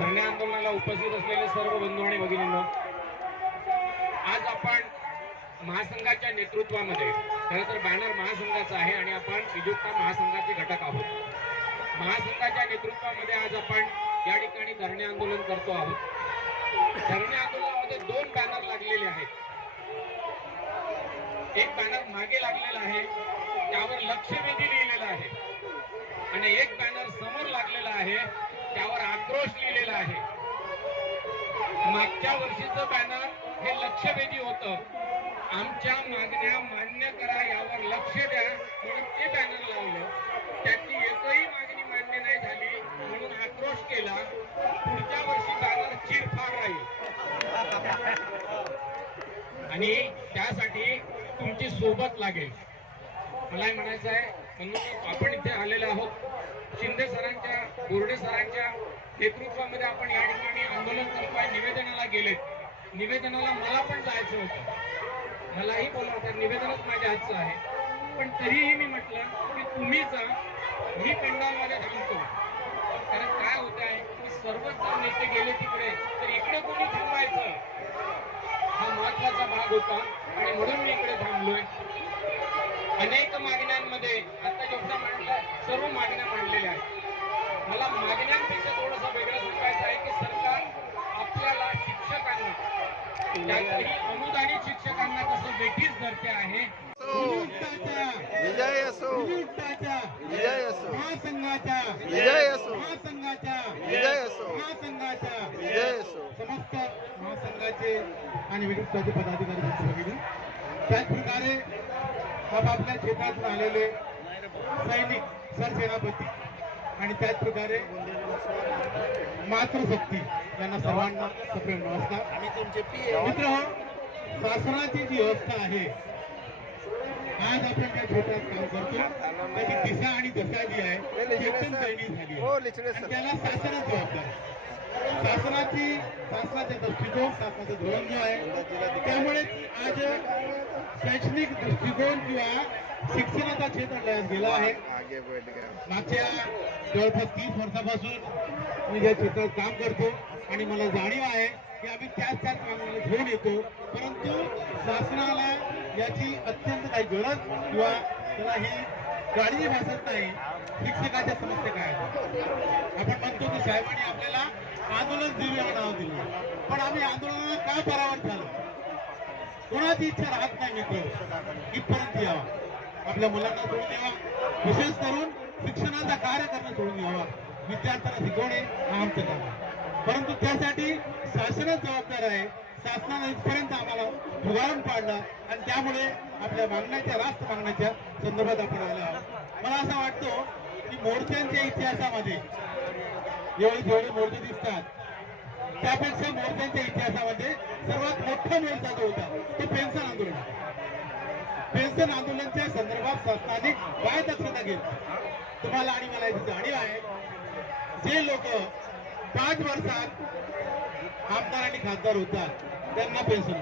धरणे आंदोलनाला उपस्थित असलेले सर्व बंधू आणि भगिनींनो आज आपण महासंघाच्या नेतृत्वामध्ये खरं तर बॅनर महासंघाचा आहे आणि आपण विजुक्ता महासंघाचे घटक आहोत. महासंघाच्या नेतृत्वामध्ये आज आपण या ठिकाणी धरणे आंदोलन करतो आहोत. धरणे आंदोलनामध्ये दोन बॅनर लागलेले आहेत. एक बॅनर मागे लागलेला आहे त्यावर लक्षवेधी लिहिलेलं आहे. आणि एक बॅनर समोर लागलेला आहे आक्रोश लिहिलेला आहे. मागच्या वर्षीचं बॅनर हे लक्षवेधी होतं. आमच्या मागण्या मान्य करा यावर लक्ष द्या म्हणून ते बॅनर लावलं. त्याची एकही मागणी मान्य नाही झाली म्हणून आक्रोश केला. पुढच्या वर्षी बॅनर चिरफार राहील. आणि त्यासाठी तुमची सोबत लागेल. मला हे म्हणायचं आहे. म्हणून आपण इथे आलेलो आहोत. शिंदे सरांच्या बोर्डे सरांच्या नेतृत्वामध्ये आपण या ठिकाणी आंदोलन करतोय निवेदनाला गेलेत. निवेदनाला मला पण जायचं होतं. मलाही बोलावतात निवेदनच माझ्या हातचं आहे. पण तरीही मी म्हटलं की तुम्ही जा मी पंडालमध्ये थांबतो. कारण काय होत आहे की सर्वच जर नेते गेले तिकडे तर इकडे कोणी थांबायचं? हा महत्त्वाचा भाग होता. आणि म्हणून मी इकडे थांबलोय. अनेक मागण्यांमध्ये आता जेवढा मांडला सर्व मागण्या मांडलेल्या आहेत. मला मागण्यांपेक्षा थोडंसं वेगळं सांगायचं आहे की सरकार आपल्याला शिक्षकांना अनुदानित शिक्षकांना कसं वेठीस धरते आहे. विजय असो. विजय असो. महासंघाच्या. विजय असो. महासंघाच्या. विजय असो. महासंघाच्या. विजय असो. समस्त महासंघाचे आणि विरुद्धाचे पदाधिकारी मित्र भगिनी त्याचप्रकारे आपापल्या क्षेत्रातून आलेले सैनिक सरसेनापती. आणि त्याचप्रकारे मातृशक्ती यांना सर्वांना सप्रेम नमस्कार. आम्ही तुमचे पी मित्र शासनाची जी व्यवस्था आहे आज आपण ज्या क्षेत्रात काम करतो. त्याची दिशा आणि दशा जी आहे ती एकदम दयनीय झाली हो आणि त्याला शासनच जबाबदार. शासनाची शासनाचा दृष्टिकोन शासनाचं धोरण जो आहे त्यामुळे आज शैक्षणिक दृष्टिकोन किंवा शिक्षणाचा क्षेत्र लयास गेला आहे. मागच्या जवळपास तीस वर्षापासून मी या क्षेत्रात काम करतो आणि मला जाणीव आहे की आम्ही त्याच त्याच मागणीला घेऊन येतो. परंतु शासनाला याची अत्यंत काही गरज किंवा त्याला ही काळजी भासत नाही. शिक्षकाच्या समस्या काय आहेत? आपण म्हणतो की साहेबांनी आपल्याला आंदोलन दिव्य नाव दिलं पण आम्ही आंदोलनाला का परावत झालं? कोणाची इच्छा राहत नाही मित्र इथपर्यंत यावा. आपल्या मुलांना सोडून यावा विशेष करून शिक्षणाचा कार्य करणं सोडून यावा विद्यार्थ्यांना शिकवणे हा आमचं काम परंतु त्यासाठी शासनच जबाबदार आहे. शासनाने इथपर्यंत आम्हाला जुगारून पाडलं आणि त्यामुळे आपल्या मागण्याच्या रास्त मागण्याच्या संदर्भात आपण आलो आहोत. मला असं वाटतं की मोर्चांच्या इतिहासामध्ये एवढे जेवढे मोर्चे दिसतात त्यापेक्षा मोर्चांच्या इतिहासामध्ये सर्वात मोठा मोर्चा जो होता तो पेन्शन आंदोलन पेन्शन आंदोलनच्या संदर्भात शासनाने काय दक्षता घेतली तुम्हाला आणि मला याची जाणीव आहे जे लोक पाच वर्षात आमदार आणि खासदार होतात त्यांना पेन्शन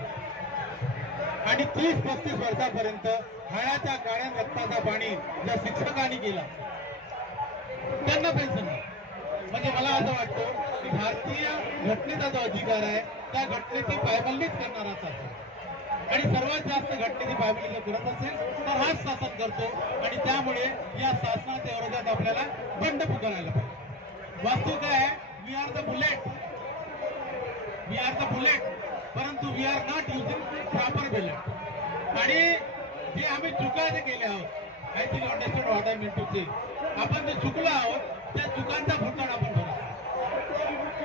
आणि तीस पस्तीस वर्षापर्यंत हळाच्या गाड्या रक्ताचा पाणी ज्या शिक्षकांनी केला त्यांना पेन्शन नाही. म्हणजे मला असं वाटतो की भारतीय घटनेचा जो अधिकार आहे त्या घटनेची पायमल्लीच करणारा शासन आणि सर्वात जास्त घटनेची पायमल्ली जर करत असेल तर हाच शासन करतो. आणि त्यामुळे या शासनाच्या विरोधात आपल्याला बंड पुकारायला पाहिजे. वास्तव काय आहे? We are the bullet we are the bullet परंतु we are not using proper bullet आणि जे आम्ही चुका जे केल्या आहोत I think understand what I mean to say आपण जे चुकलो आहोत त्या चुकांचा फुटण आपण भरू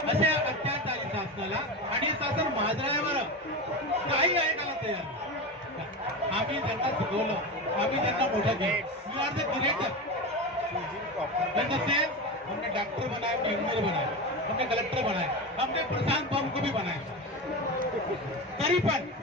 असे अत्याचार झाली शासनाला आणि हे शासन महाजनावर काही ऐकायला तयार? आम्ही त्यांना शिकवलं. आम्ही त्यांना मोठं केलं. You are the creator sense हमने डॉक्टर बनाए हमने इंजीनियर बनाए हमने कलेक्टर बनाए हमने प्रशांत बाबू को भी बनाए तरी पण